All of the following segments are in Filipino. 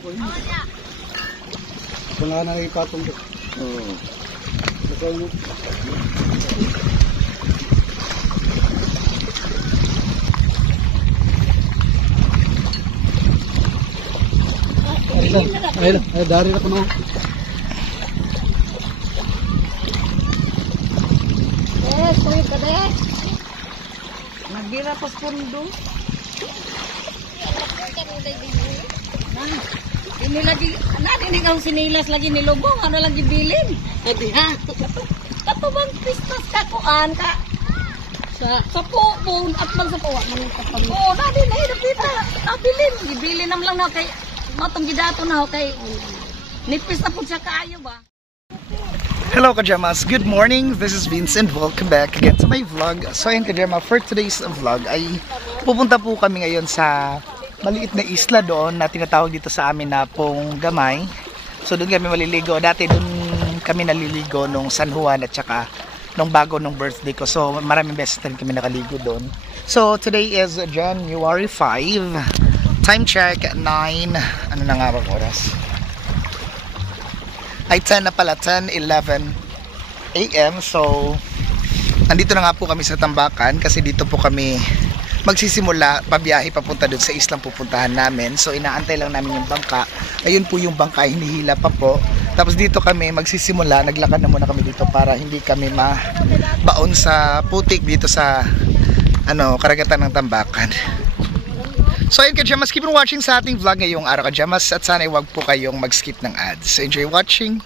Ito nga nakikatong ko. Oo. Ay, dari na ko no. Kuya ka deh. Nagbira pas pundo. Ini lagi, ini kang sinilas lagi nilubong, ano lagi bilin. Adi ha. Kato bang Christmas kakuan ka. Sa puon at man sa puwa man kapag. Oo, nadi na hinapita. Nabilin, gibilin nam lang na kay matong gidato na kay nipis na po siya kaayo ba. Hello Kajamas, good morning, this is Vincent, welcome back again to my vlog. So ayun Kajama, for today's vlog ay pupunta po kami ngayon sa maliit na isla doon na tinatawag dito sa amin na Ponggamay. So doon kami maliligo, dati doon kami naliligo nung San Juan at saka nung bago nung birthday ko. So maraming beses na rin kami nakaligo doon. So today is January 5, time check 9, ano na nga bang oras? Ay 10 na pala, 10:11 AM. So nandito na nga po kami sa Tambakan kasi dito po kami magsisimula pabiyahe papunta doon sa islang pupuntahan namin. So inaantay lang namin yung bangka. Ayun po yung bangka, hinihila pa po. Tapos dito kami magsisimula, naglakad na muna kami dito para hindi kami mabaon sa putik dito sa karagatan ng Tambakan. So ayun Kajamas, keep on watching sa ating vlog ngayong araw Kajamas at sana huwag po kayong mag-skip ng ads. So enjoy watching!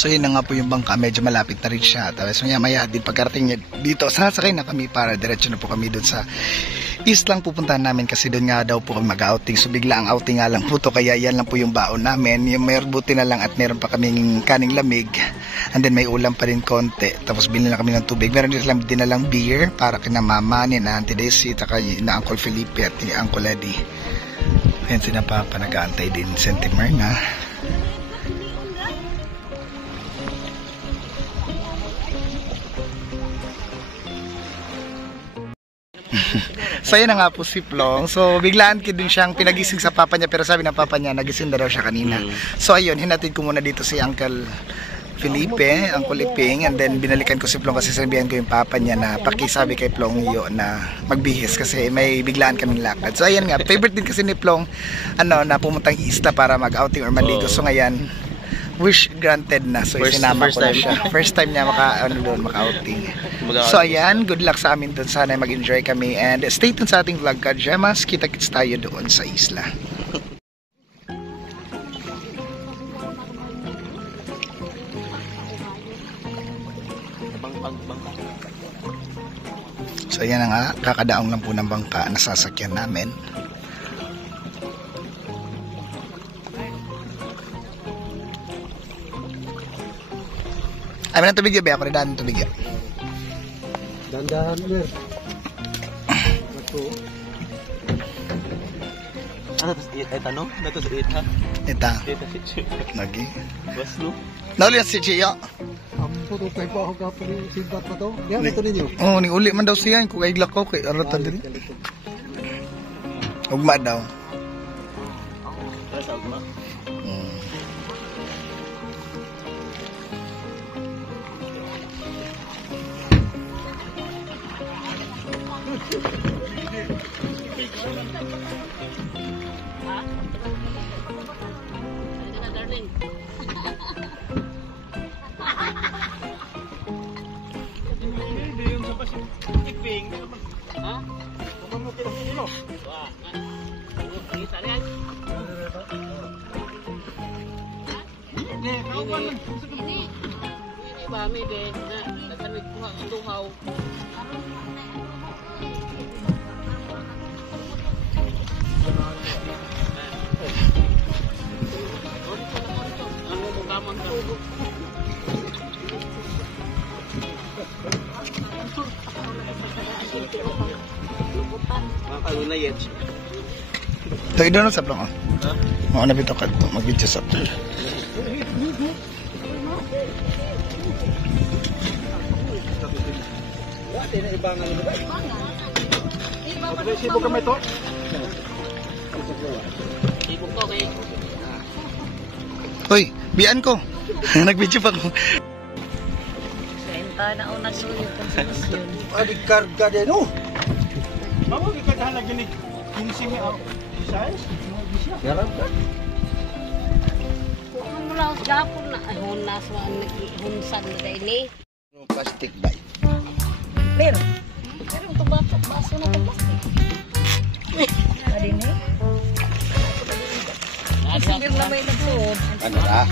So yun na nga po yung bangka, medyo malapit na rin siya. Tapos maya din pagkarating niya dito, sasakay na kami para diretso na po kami doon sa islang pupuntahan namin kasi doon nga daw po kami mag-outing. So bigla ang outing nga lang po to, kaya yan lang po yung baon namin. Yung may buti na lang at meron pa kaming kaning lamig. And then may ulam pa rin konti. Tapos bilhin na kami ng tubig. Meron din na lang beer para kina mama ni na Auntie Daisy, taka na Uncle Felipe at ni Uncle Eddie. Ayan sila pa nag-aantay din Senti Myrna. So yan na nga po si Plong. So biglaan din siyang pinagising sa papa niya, pero sabi ng papa niya nagising na daw siya kanina. So ayun, hinatid ko muna dito si Uncle Felipe, Uncle Iping, and then binalikan ko si Plong kasi sabihan ko yung papa niya na pakisabi kay Plong yun na magbihis kasi may biglaan kaming lakad. So ayan nga, favorite din kasi ni Plong na pumuntang isla para mag-outing or maligo. So ngayon, wish granted na. So sinama ko na siya. First time niya maka-outing. So ayan, good luck sa amin doon. Sana mag-enjoy kami and stay tuned sa ating vlog Kajamas. Kita-kits tayo doon sa isla. So ayan na nga, kakadaong lang po ng bangka na sasakyan namin. Ay, manang tubig yun, ako rin daan tubig yun. Dandahan mer. Ano to eta no? Nato sa eta. Eta. Eta si Lagi. Bas no. Nauli si Chiyo. Ampo to kay pa ako kapag sintat pa to. Yan ito ninyo. Oh, ni uli man daw siya kung kay glakaw kay arata din. Ugma daw. Sa ugma. Ini bami deh, nah, kami tuhaw. Kalunayet. Ito, doon sa plong. Mga nabito ka ito. Mag-video sa ito. Sibog kami to. Sibog ko kay. Hoy, biyan ko. Nag-video pa ko. Senta na o nagsuyo kung solusyon. Adi karga din oh. Mamo gikadahan lagi ni 15 mi size. Garap ka. Kung mula sa gapon na hunas wa hunsan na dai ni. Plastic bag. Pero ito baso na ng plastic. Adi ni. Sige na may nagsuot. Ano ra?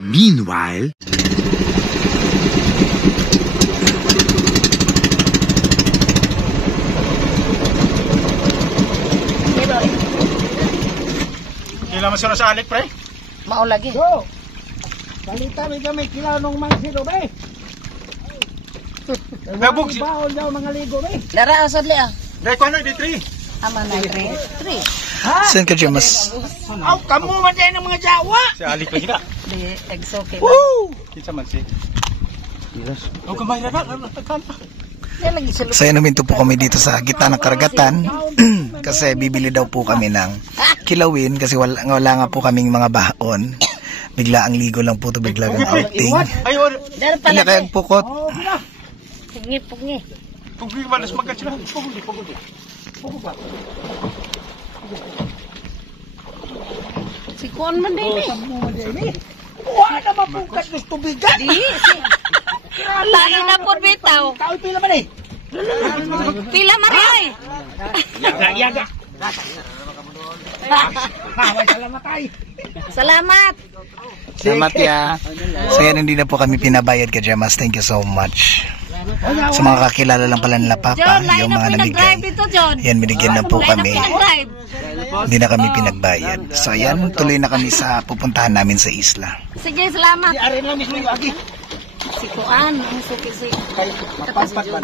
Meanwhile, Kailan mo sila sa alik, pre? Mao lagi. Go. Salita mi kami kilaw nung mangsido be. Nabog si... Baon daw mga ligo be. Lara asad li ah. Dahil ko ano, di 3. Ama na 3. Saan ka dyan mas? Aw kamo man din ng mga Jawa. Si alik lagi na. Di exoke. Kinsa man si... Oh, kamay na na. Yan lagi sulod. Saya naminto po kami dito sa gitna ng karagatan kasi bibili daw po kami ng kilawin kasi wala nga po kaming mga baon. Bigla ang ligo lang po to, bigla ang outing. Ayo, Dar Hindi pala. kaya pukot. Pugni. kung di malas magkat sila. Pugod. Si Kuan man din eh. Mo man din. Wa na mapukat ng tubigan. Di. Lagi na po bitaw. Tao pila man eh. Pila Maray. Yaga. Haway salamat ay. Salamat. Salamat ya. So yan, hindi na po kami pinabayad ka Jamas. Thank you so much. Sa mga kakilala lang pala nila Papa, John, lain yung na mga po namigay. nag-drive ito, John. Yan, binigyan na po Lain na kami. pinag-drive. Hindi na kami pinagbayad. So yan, tuloy na kami sa pupuntahan namin sa isla. Sige, salamat. Di arin lang mismo yung agi. Si Kuan, ang suki si... Mapampat man.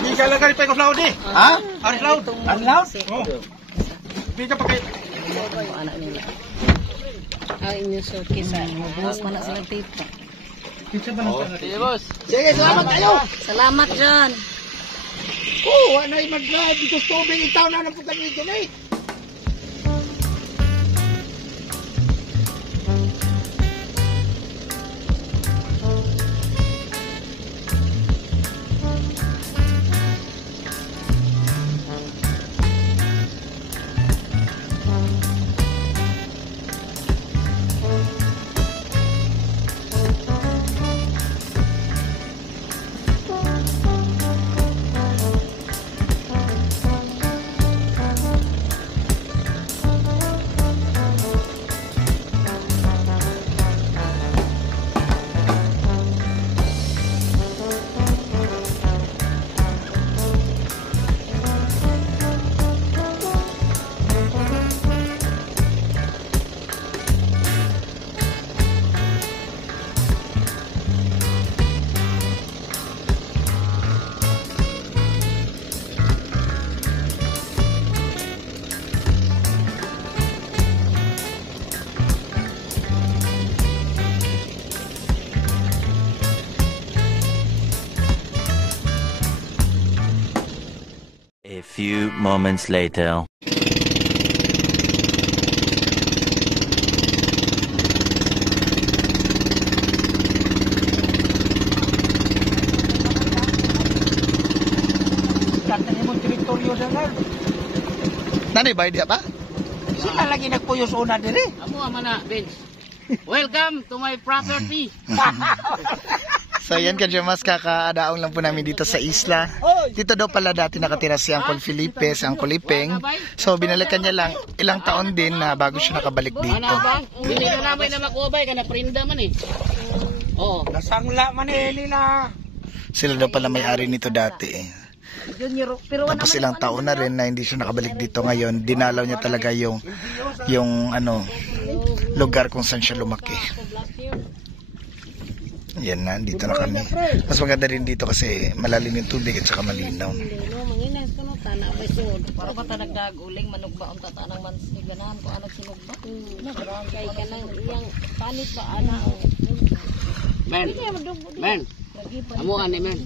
Hindi ka lang kayo floud eh. Ha? Aris loud. Anlaw? Oh. Hindi ka pa kayo. Anak nila. Ay, inyo suki sa... Mas mana sila tita. Sige, boss. Sige, salamat kayo. Salamat, John. Wa na mag-drive dito sa tubig itaw na ng putang ito na eh. few moments later. Kantang mo teritoryo dagan. Nanay ba dia pa? Sila lagi nagpuyos una diri. Amo mana, Vince. Welcome to my property. So yan ka Jamas, kakadaong lang po namin dito sa isla. Dito daw pala dati nakatira si Uncle Felipe, si Uncle Ipeng. So binalikan niya lang ilang taon din na bago siya nakabalik Ano dito. ba? Hindi na namin na makuha ba? Kana prinda man eh. Oo. Nasangla man nila. Sila daw pala may-ari nito dati eh. Pero Tapos ilang taon na rin na hindi siya nakabalik dito ngayon. Dinalaw niya talaga yung ano, lugar kung saan siya lumaki. Yan na, dito na kami. Mas maganda rin dito kasi malalim yung tubig at saka malinaw. manginas ko no tana ba sud para pa ta nagdaguling manugba unta ta nang mansi ganahan ko anak sinugba kay kanang iyang panit ba ana Men. Men. Amo ani men.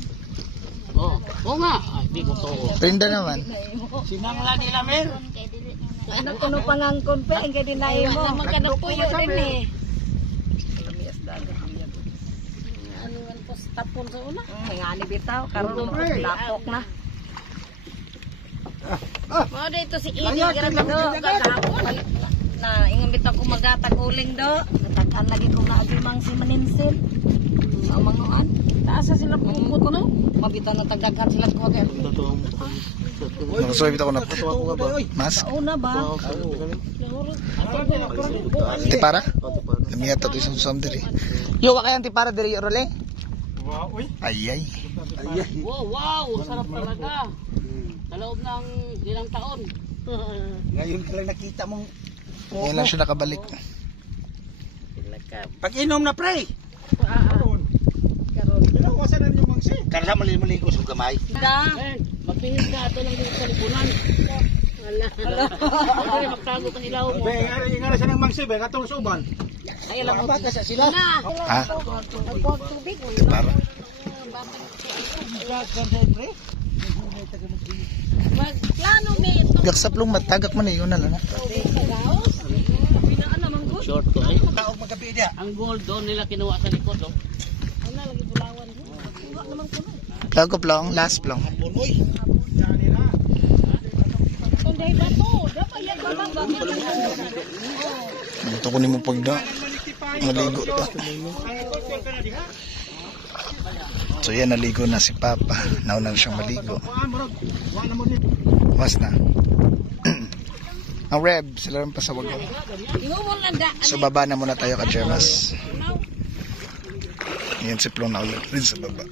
Oh, oo nga. Ay, di ko to. Prinda naman. Sinangla nila men. ano kuno pangangkon pe ang kay dinay mo magkano puyo din eh ano man po tapon sa una ngani bitaw karon lapok na. Mo dito si Idi garang do gagahapon na ingon bitaw ko magatag uling do natakan lagi ko na agimang si maninsin sa manguan taasa sila puput ko no mabitaw na tagaghan sila ko kay Nakasoy bitaw ko na. Mas? una ba Tipara? Lamiya to isang susam diri. Yo wa kay tipara diri role? Wow, uy. Ayay. Wow, sarap talaga. Sa loob ng ilang taon. Ngayon ka lang nakita mong Ngayon lang siya nakabalik. pag inom na pre. Pero wasan na yung mangsi. Karla mali ko sa gamay. da Men, magtingin ka ato lang dito sa lipunan. Wala. Wala magtago kang ilaw mo. Be, ingara siya ng mangsi, be, katong suban. ay lang Baka sa sila. Ha? Tipara. magplano mi Gaksaplong matagak man yun na lang. pinaan naman ko Short to eh. Taog magabi dia. Ang gold doon nila kinuha sa likod oh. ana lagi bulawan ko kuha naman ko Plago plong, last plong. Bunoy. Tunday ba to? Dapat yan ba lang gamit Ito ko ni mo pagda. Maligo to. So yan, naligo na si Papa. Nauna na siyang maligo. Was na. Ang Reb, sila rin pa sa wagon. Iwawal lang da. So baba na muna tayo ka Jermas. Yan si Plong na ulit rin sa baba.